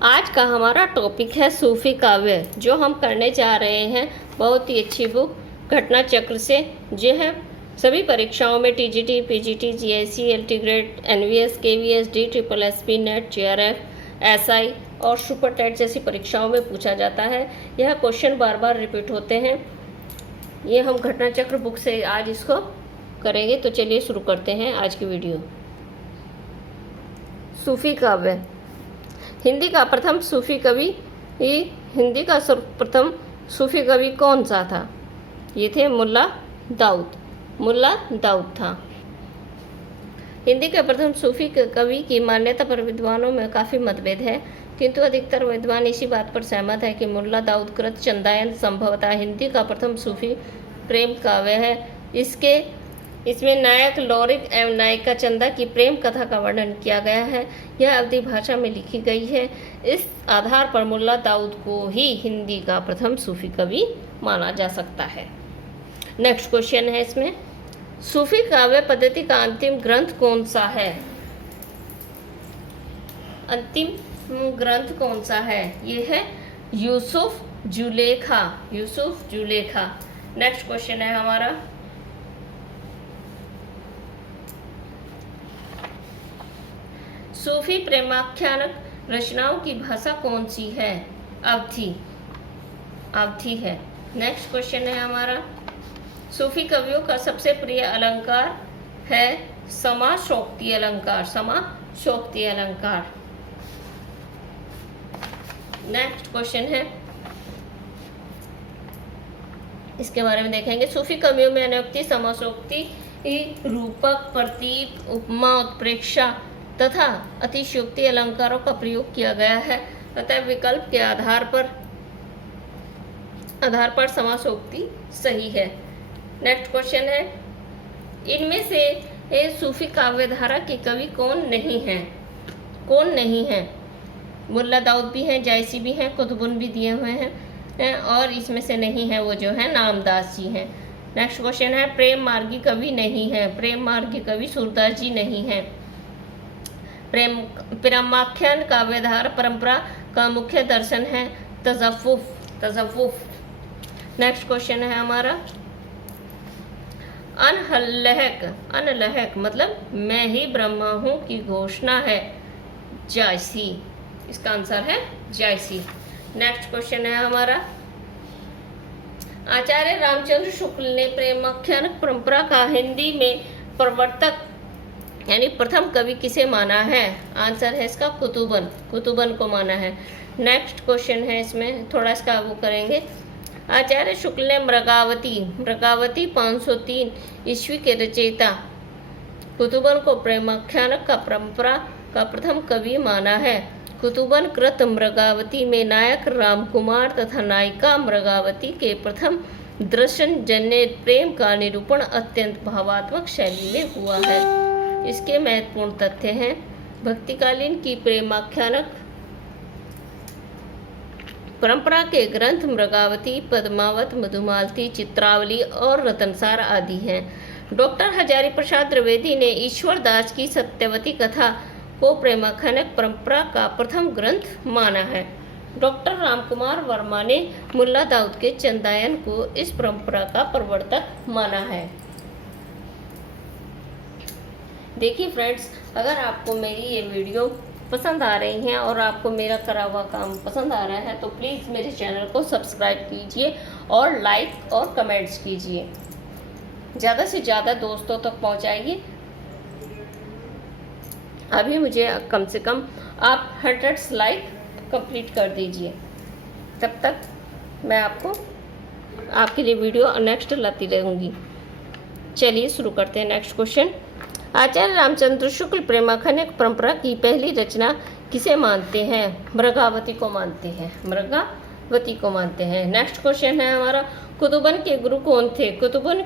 आज का हमारा टॉपिक है सूफी काव्य। जो हम करने जा रहे हैं बहुत ही अच्छी बुक घटना चक्र से, जो है सभी परीक्षाओं में TGT, PGT, GIC, LT grade, NVS, KVS, D triple SP, NET, JRF, SI और सुपर टेट जैसी परीक्षाओं में पूछा जाता है। यह क्वेश्चन बार बार रिपीट होते हैं। ये हम घटना चक्र बुक से आज इसको करेंगे। तो चलिए शुरू करते हैं आज की वीडियो। सूफी काव्य। हिंदी का प्रथम सूफी कवि कौन सा था? ये थे मुल्ला दाऊद था। हिंदी के प्रथम सूफी कवि की मान्यता पर विद्वानों में काफ़ी मतभेद है, किंतु अधिकतर विद्वान इसी बात पर सहमत है कि मुल्ला दाऊद कृत चंदायन संभवतः हिंदी का प्रथम सूफी प्रेम काव्य है। इसमें नायक लौरिक एवं नायिका चंदा की प्रेम कथा का वर्णन किया गया है। यह अवधी भाषा में लिखी गई है। इस आधार पर मुल्ला दाऊद को ही हिंदी का प्रथम सूफी कवि माना जा सकता है। नेक्स्ट क्वेश्चन है इसमें, सूफी काव्य पद्धति का अंतिम ग्रंथ कौन सा है? अंतिम ग्रंथ कौन सा है? ये है यूसुफ जुलेखा। नेक्स्ट क्वेश्चन है हमारा, सूफी प्रेमाख्यानक रचनाओं की भाषा कौन सी है? अवधी है। नेक्स्ट क्वेश्चन है हमारा, सूफी कवियों का सबसे प्रिय अलंकार है समाशोक्ति अलंकार। नेक्स्ट क्वेश्चन है, इसके बारे में देखेंगे। सूफी कवियों में अनोक्ति, समासोक्ति, रूपक, प्रतीक, उपमा, उत्प्रेक्षा तथा अतिशयोक्ति अलंकारों का प्रयोग किया गया है। अतः विकल्प के आधार पर समासोक्ति सही है। नेक्स्ट क्वेश्चन है, इनमें से सूफी काव्यधारा के कवि कौन नहीं है? मुल्ला दाऊद भी हैं, जायसी भी हैं, कुतुबुन भी दिए हुए हैं और इसमें से नहीं है वो जो है नामदास जी हैं। नेक्स्ट क्वेश्चन है, प्रेम मार्गी कवि नहीं है। प्रेम मार्गी कवि सूरदास जी नहीं है। प्रेमाख्यान काव्यधारा परंपरा का मुख्य दर्शन है तज़व्वुफ़। नेक्स्ट क्वेश्चन है हमारा, अनलहक मतलब मैं ही ब्रह्मा हूँ की घोषणा है जायसी। इसका आंसर है जायसी। नेक्स्ट क्वेश्चन है हमारा, आचार्य रामचंद्र शुक्ल ने प्रेमाख्यान परंपरा का हिंदी में प्रवर्तक यानी प्रथम कवि किसे माना है? आंसर है इसका कुतुबन को माना है। नेक्स्ट क्वेश्चन है, इसमें थोड़ा इसका वो करेंगे। आचार्य शुक्ल ने मृगावती 503 ईस्वी के रचयिता कुतुबन को प्रेमाख्यानक का परंपरा का प्रथम कवि माना है। कुतुबन कृत मृगावती में नायक रामकुमार तथा नायिका मृगावती के प्रथम दर्शन जन्य प्रेम का निरूपण अत्यंत भावात्मक शैली में हुआ है। इसके महत्वपूर्ण तथ्य हैं, भक्तिकालीन की प्रेमाख्यानक परंपरा के ग्रंथ मृगावती, पद्मावत, मधुमालती, चित्रावली और रतनसार आदि हैं। डॉक्टर हजारी प्रसाद द्विवेदी ने ईश्वर दास की सत्यवती कथा को प्रेमाख्यानक परंपरा का प्रथम ग्रंथ माना है। डॉक्टर रामकुमार वर्मा ने मुल्ला दाऊद के चंदायन को इस परंपरा का प्रवर्तक माना है। देखिए फ्रेंड्स, अगर आपको मेरी ये वीडियो पसंद आ रही हैं और आपको मेरा करा हुआ काम पसंद आ रहा है तो प्लीज़ मेरे चैनल को सब्सक्राइब कीजिए और लाइक और कमेंट्स कीजिए। ज़्यादा से ज़्यादा दोस्तों तक पहुंचाइए। अभी मुझे कम से कम आप 100 लाइक कंप्लीट कर दीजिए। तब तक मैं आपके लिए वीडियो नेक्स्ट लाती रहूँगी। चलिए शुरू करते हैं। नेक्स्ट क्वेश्चन, आचार्य रामचंद्र शुक्ल प्रेमाख्यानक परंपरा की पहली रचना किसे मानते हैं? मृगावती को मानते हैं। नेक्स्ट क्वेश्चन है हमारा, कुतुबन के गुरु कौन थे? कुतुबन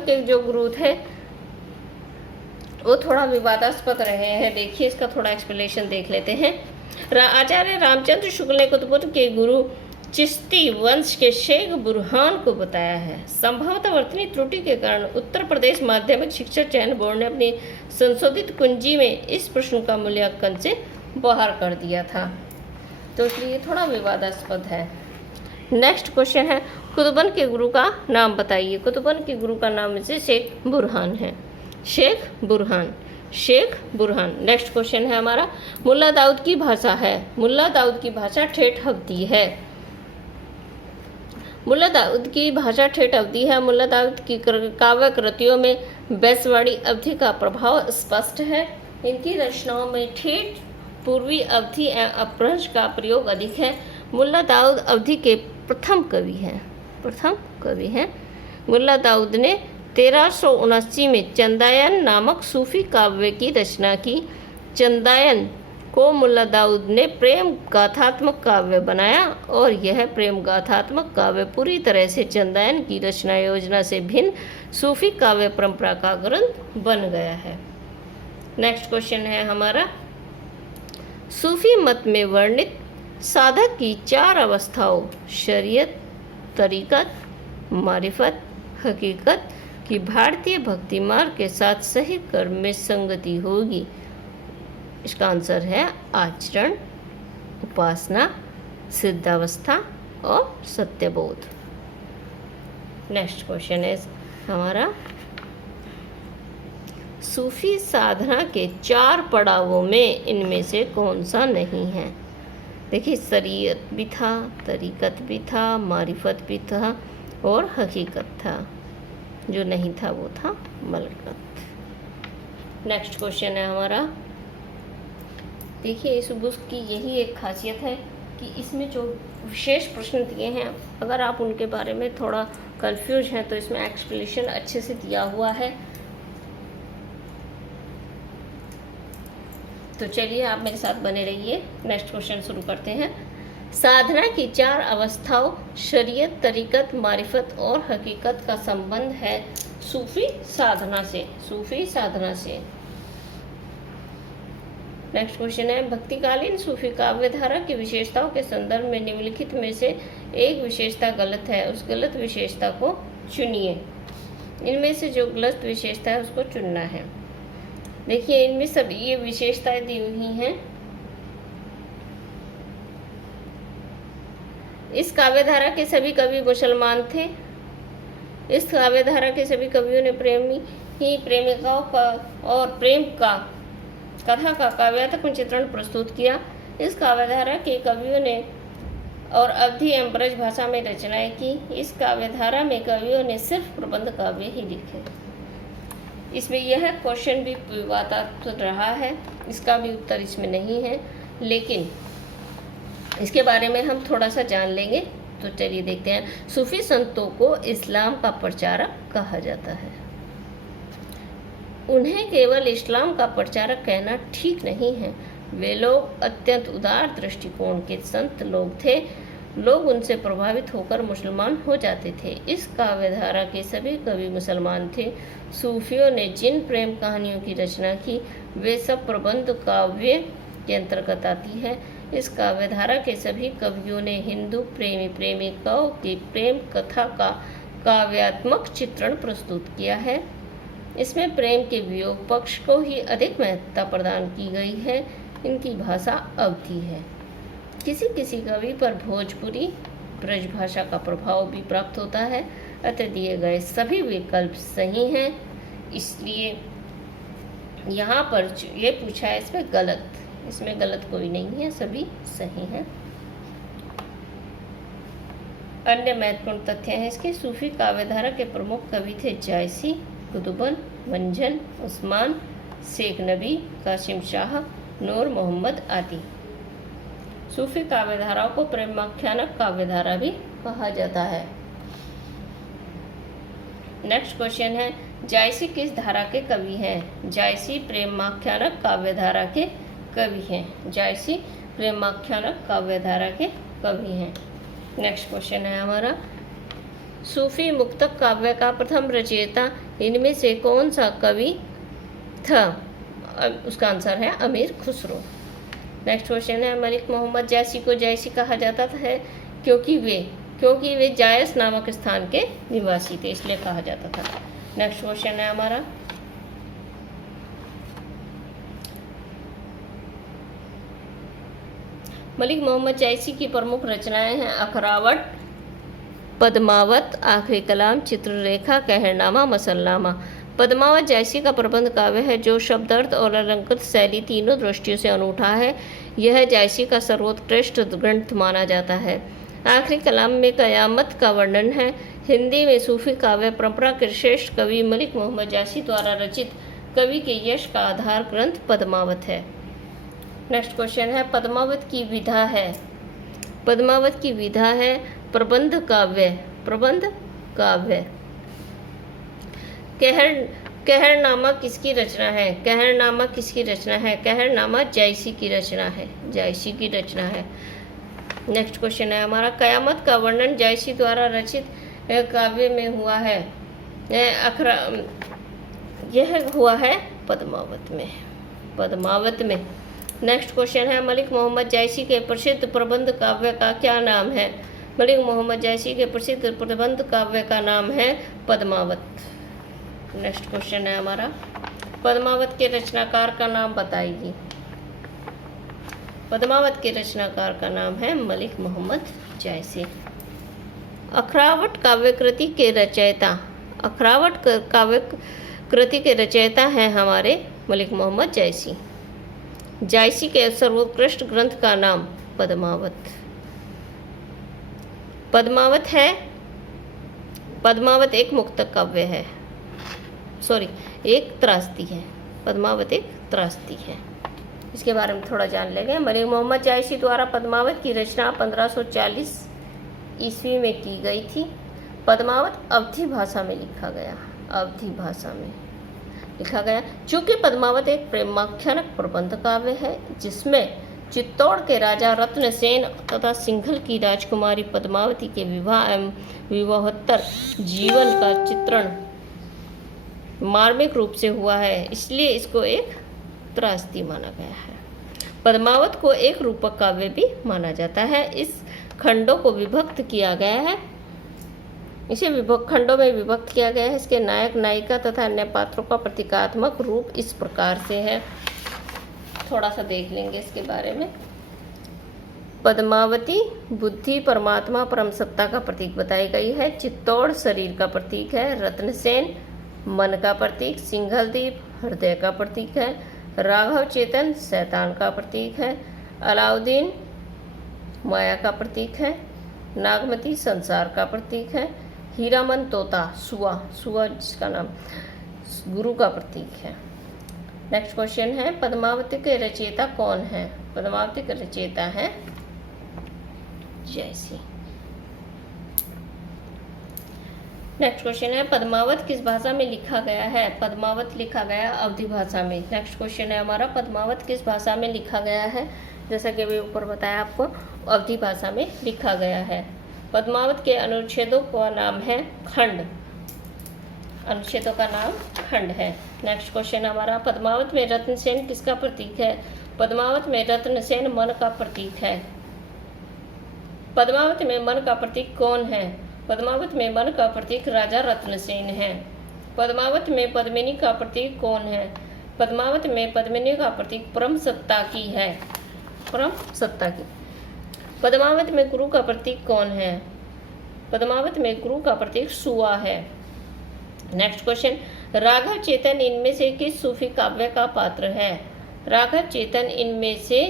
के जो गुरु थे वो थोड़ा विवादास्पद रहे हैं। देखिए इसका थोड़ा एक्सप्लेनेशन देख लेते हैं। आचार्य रामचंद्र शुक्ल ने कुतुबन के गुरु चिश्ती वंश के शेख बुरहान को बताया है। संभवतः वर्तनी त्रुटि के कारण उत्तर प्रदेश माध्यमिक शिक्षा चयन बोर्ड ने अपनी संशोधित कुंजी में इस प्रश्न का मूल्यांकन से बाहर कर दिया था, तो इसलिए थोड़ा विवादास्पद है। नेक्स्ट क्वेश्चन है, कुतुबन के गुरु का नाम बताइए। कुतुबन के गुरु का नाम से शेख बुरहान है। शेख बुरहान, शेख बुरहान। नेक्स्ट क्वेश्चन है हमारा, मुल्ला दाऊद की भाषा है। मुल्ला दाऊद की भाषा ठेठ अवधी है। मुल्ला दाऊद की भाषा ठेठ अवधी है। मुल्ला दाऊद की काव्य कृतियों में बैसवाड़ी अवधि का प्रभाव स्पष्ट है। इनकी रचनाओं में ठेठ, पूर्वी अवधि एवं अपभ्रंश का प्रयोग अधिक है। मुल्ला दाऊद अवधि के प्रथम कवि हैं। प्रथम कवि हैं। मुल्ला दाऊद ने 1379 में चंदायन नामक सूफी काव्य की रचना की। चंदायन को मुल्ला दाऊद ने प्रेम गाथात्मक काव्य बनाया और यह प्रेम गाथात्मक काव्य पूरी तरह से चंदायन की रचना योजना से भिन्न सूफी काव्य परंपरा का ग्रंथ बन गया है। नेक्स्ट क्वेश्चन है हमारा, सूफी मत में वर्णित साधक की 4 अवस्थाओं शरीयत, तरीकत, मारिफत, हकीकत की भारतीय भक्ति मार्ग के साथ सही कर्म में संगति होगी। इसका आंसर है आचरण, उपासना, सिद्धावस्था और सत्यबोध। नेक्स्ट क्वेश्चन है हमारा, सूफी साधना के 4 पड़ावों में इनमें से कौन सा नहीं है। देखिए, शरीयत भी था, तरीकत भी था, मारिफत भी था और हकीकत था। जो नहीं था वो था मलकत। नेक्स्ट क्वेश्चन है हमारा, देखिए इस बुक की यही एक खासियत है कि इसमें जो विशेष प्रश्न दिए हैं, अगर आप उनके बारे में थोड़ा कंफ्यूज हैं तो इसमें एक्सप्लेनेशन अच्छे से दिया हुआ है। तो चलिए आप मेरे साथ बने रहिए। नेक्स्ट क्वेश्चन शुरू करते हैं। साधना की 4 अवस्थाओं शरीयत, तरीकत, मारिफत और हकीकत का संबंध है सूफी साधना से। सूफी साधना से। नेक्स्ट क्वेश्चन है, भक्तिकालीन सूफी काव्य धारा की विशेषताओं के संदर्भ में निम्नलिखित में से एक विशेषता गलत है, उस गलत विशेषता को चुनिए। इनमें से जो गलत विशेषता है उसको चुनना है। देखिए, इनमें सभी ये विशेषताएं दी हुई हैं। इस काव्यधारा के सभी कवि मुसलमान थे। इस काव्यधारा के सभी कवियों ने प्रेमिकाओं का और प्रेम का कथा का काव्यात्मक चित्रण प्रस्तुत किया। इस काव्यधारा के कवियों ने और अवधी एवं ब्रज भाषा में रचनाएं की। इस काव्यधारा में कवियों ने सिर्फ प्रबंध काव्य ही लिखे। इसमें यह क्वेश्चन भी विवादास्पद रहा है, इसका भी उत्तर इसमें नहीं है, लेकिन इसके बारे में हम थोड़ा सा जान लेंगे। तो चलिए देखते हैं। सूफी संतों को इस्लाम का प्रचारक कहा जाता है। उन्हें केवल इस्लाम का प्रचारक कहना ठीक नहीं है। वे लोग अत्यंत उदार दृष्टिकोण के संत लोग थे। लोग उनसे प्रभावित होकर मुसलमान हो जाते थे। इस काव्यधारा के सभी कवि मुसलमान थे। सूफियों ने जिन प्रेम कहानियों की रचना की वे सब प्रबंध काव्य के अंतर्गत आती है। इस काव्यधारा के सभी कवियों ने हिंदू प्रेमी प्रेमिकाओं की प्रेम कथा का काव्यात्मक चित्रण प्रस्तुत किया है। इसमें प्रेम के वियोग पक्ष को ही अधिक महत्वता प्रदान की गई है। इनकी भाषा अवधी है। किसी किसी कवि पर भोजपुरी ब्रज भाषा का प्रभाव भी प्राप्त होता है। अतः दिए गए सभी विकल्प सही हैं, इसलिए यहाँ पर ये पूछा है इसमें गलत, इसमें गलत कोई नहीं है, सभी सही हैं। अन्य महत्वपूर्ण तथ्य हैं इसके। सूफी काव्यधारा के प्रमुख कवि थे जायसी, कुतुबन, मंजन, उस्मान, शेख नबी, कासिम शाह, नूर मोहम्मद आदि। सूफी काव्यधाराओं को प्रेमाख्यानक काव्यधारा भी कहा जाता है। नेक्स्ट क्वेश्चन है, जायसी किस धारा के कवि हैं? जायसी प्रेमाख्यानक काव्यधारा के कवि हैं। जायसी प्रेमाख्यानक काव्यधारा के कवि हैं। नेक्स्ट क्वेश्चन है हमारा, सूफी मुक्तक काव्य का प्रथम रचयिता इनमें से कौन सा कवि था? उसका आंसर है अमीर खुसरो। नेक्स्ट क्वेश्चन है, मलिक मोहम्मद जायसी को जायसी कहा जाता है क्योंकि वे जायस नामक स्थान के निवासी थे, इसलिए कहा जाता था। नेक्स्ट क्वेश्चन है हमारा, मलिक मोहम्मद जायसी की प्रमुख रचनाएं हैं अखरावट, पद्मावत, आखिरी कलाम, चित्ररेखा, कहरनामा, मसलनामा। पद्मावत जायसी का प्रबंध काव्य है जो शब्दार्थ और अलंकृत शैली तीनों दृष्टियों से अनूठा है। यह जायसी का सर्वोत्कृष्ट ग्रंथ माना जाता है। आखिरी कलाम में कयामत का वर्णन है। हिंदी में सूफी काव्य परंपरा के श्रेष्ठ कवि मलिक मोहम्मद जायसी द्वारा रचित कवि के यश का आधार ग्रंथ पद्मावत है। नेक्स्ट क्वेश्चन है पद्मावत की विधा है। पद्मावत की विधा है प्रबंध काव्य। प्रबंध काव्य। कहरनामा किसकी रचना है? कहरनामा किसकी रचना है? कहरनामा जायसी की रचना है। जायसी की रचना है। नेक्स्ट क्वेश्चन है हमारा कयामत का वर्णन जायसी द्वारा रचित काव्य में हुआ है। यह हुआ है पद्मावत में। पद्मावत में। नेक्स्ट क्वेश्चन है मलिक मोहम्मद जायसी के प्रसिद्ध प्रबंध काव्य का क्या नाम है? मलिक मोहम्मद जायसी के प्रसिद्ध प्रबंध काव्य का नाम है पद्मावत। नेक्स्ट क्वेश्चन है हमारा पद्मावत के रचनाकार का नाम बताइए। पद्मावत के रचनाकार का नाम है मलिक मोहम्मद जायसी। अखरावट काव्य कृति के रचयिता। अखरावट काव्य कृति के रचयिता हैं हमारे मलिक मोहम्मद जायसी। जायसी के सर्वोत्कृष्ट ग्रंथ का नाम पद्मावत। पद्मावत है। पद्मावत एक मुक्तक काव्य है। एक त्रासदी है। पद्मावत एक त्रासदी है। इसके बारे में थोड़ा जान लेंगे। मलिक मोहम्मद जायसी द्वारा पद्मावत की रचना 1540 ईस्वी में की गई थी। पद्मावत अवधी भाषा में लिखा गया। अवधी भाषा में लिखा गया। चूँकि पद्मावत एक प्रेमाख्यानक प्रबंध काव्य है जिसमें चित्तौड़ के राजा रत्नसेन तथा सिंघल की राजकुमारी पद्मावती के विवाह एवं विवाहोत्तर जीवन का चित्रण मार्मिक रूप से हुआ है, इसलिए इसको एक त्रासदी माना गया है। पद्मावत को एक रूपक काव्य भी माना जाता है। इस खंडों को विभक्त किया गया है। इसे खंडों में विभक्त किया गया है। इसके नायक नायिका तथा अन्य पात्रों का प्रतीकात्मक रूप इस प्रकार से है। थोड़ा सा देख लेंगे इसके बारे में। पद्मावती बुद्धि, परमात्मा, परम सत्ता का प्रतीक बताई गई है। चित्तौड़ शरीर का प्रतीक है। रत्नसेन मन का प्रतीक। सिंघलदीप हृदय का प्रतीक है। राघव चेतन शैतान का प्रतीक है। अलाउद्दीन माया का प्रतीक है। नागमती संसार का प्रतीक है। हीरामन तोता सुआ जिसका नाम गुरु का प्रतीक है। नेक्स्ट क्वेश्चन है पद्मावती के रचयिता कौन है? पद्मावती के रचयिता है जायसी। नेक्स्ट क्वेश्चन है पद्मावत किस भाषा में लिखा गया है? पद्मावत लिखा गया अवधी भाषा में। नेक्स्ट क्वेश्चन है हमारा पद्मावत किस भाषा में लिखा गया है? जैसा कि अभी ऊपर बताया आपको, अवधी भाषा में लिखा गया है। पद्मावत के अनुच्छेदों का नाम है खंड। अनुच्छेदों का नाम खंड है। नेक्स्ट क्वेश्चन हमारा पद्मावत में रत्नसेन किसका प्रतीक है? पद्मावत में रत्नसेन मन का प्रतीक है। पद्मावत में मन का प्रतीक कौन है? पद्मावत में मन का प्रतीक राजा रत्नसेन है। पद्मावत में पद्मिनी का प्रतीक कौन है? पद्मावत में पद्मिनी का प्रतीक परम सत्ता की है। परम सत्ता की। पद्मावत में गुरु का प्रतीक कौन है? पद्मावत में गुरु का प्रतीक सुआ है। नेक्स्ट क्वेश्चन राघव चेतन इनमें से किस सूफी काव्य का पात्र है? राघव चेतन इनमें से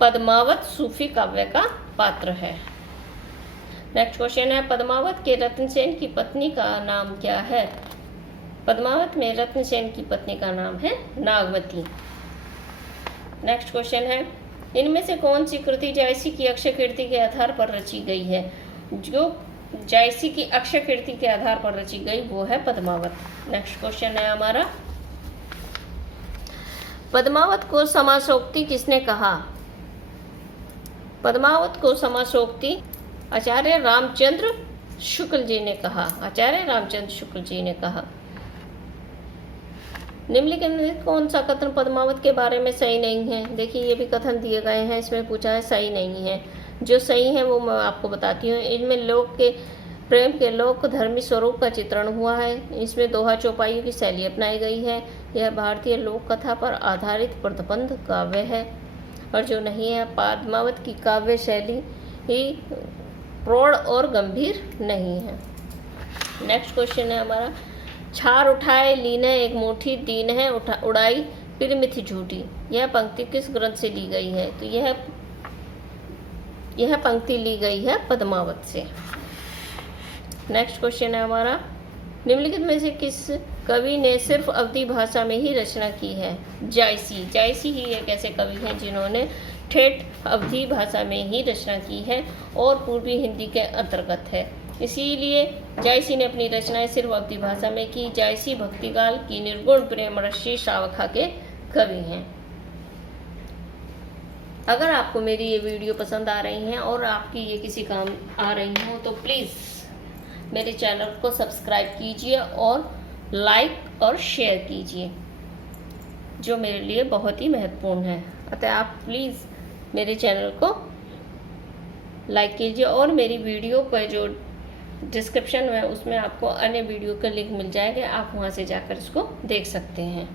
पद्मावत सूफी काव्य का पात्र है। नेक्स्ट क्वेश्चन है पद्मावत के रत्नसेन की पत्नी का नाम क्या है? पद्मावत में रत्नसेन की पत्नी का नाम है नागवती। नेक्स्ट क्वेश्चन है इनमें से कौन सी कृति जायसी की अक्षय कीर्ति के आधार पर रची गई है? जो जायसी की अक्षय कीर्ति के आधार पर रची गई वो है पद्मावत। नेक्स्ट क्वेश्चन है हमारा पद्मावत को समासोक्ति किसने कहा? पद्मावत को समासोक्ति आचार्य रामचंद्र शुक्ल जी ने कहा। आचार्य रामचंद्र शुक्ल जी ने कहा। निम्नलिखित में कौन सा कथन पद्मावत के बारे में सही नहीं है? देखिए ये भी कथन दिए गए हैं, इसमें पूछा है सही नहीं है। जो सही है वो मैं आपको बताती हूँ। इनमें लोक के प्रेम के लोक धर्मी स्वरूप का चित्रण हुआ है। इसमें दोहा चौपाइयों की शैली अपनाई गई है। यह भारतीय लोक कथा पर आधारित प्रबंध काव्य है। और जो नहीं है, पद्मावत की काव्य शैली ही प्रौढ़ और गंभीर नहीं है। नेक्स्ट क्वेश्चन है हमारा, छार उठाए लीने एक मुट्ठी दीन है उड़ाई फिर मिथि झूठी। यह पंक्ति किस ग्रंथ से ली गई है? तो यह पंक्ति ली गई है पद्मावत से। नेक्स्ट क्वेश्चन है हमारा, निम्नलिखित में से किस कवि ने सिर्फ अवधी भाषा में ही रचना की है? जायसी ही एक ऐसे कवि हैं जिन्होंने ठेठ अवधी भाषा में ही रचना की है और पूर्वी हिंदी के अंतर्गत है, इसीलिए जायसी ने अपनी रचनाएं सिर्फ अवधी भाषा में की। जायसी भक्तिकाल की निर्गुण प्रेम रश्मि शावखा के कवि हैं। अगर आपको मेरी ये वीडियो पसंद आ रही हैं और आपकी ये किसी काम आ रही हो तो प्लीज़ मेरे चैनल को सब्सक्राइब कीजिए और लाइक और शेयर कीजिए, जो मेरे लिए बहुत ही महत्वपूर्ण है। अतः आप प्लीज़ मेरे चैनल को लाइक कीजिए और मेरी वीडियो पर जो डिस्क्रिप्शन में उसमें आपको अन्य वीडियो का लिंक मिल जाएगा, आप वहाँ से जाकर इसको देख सकते हैं।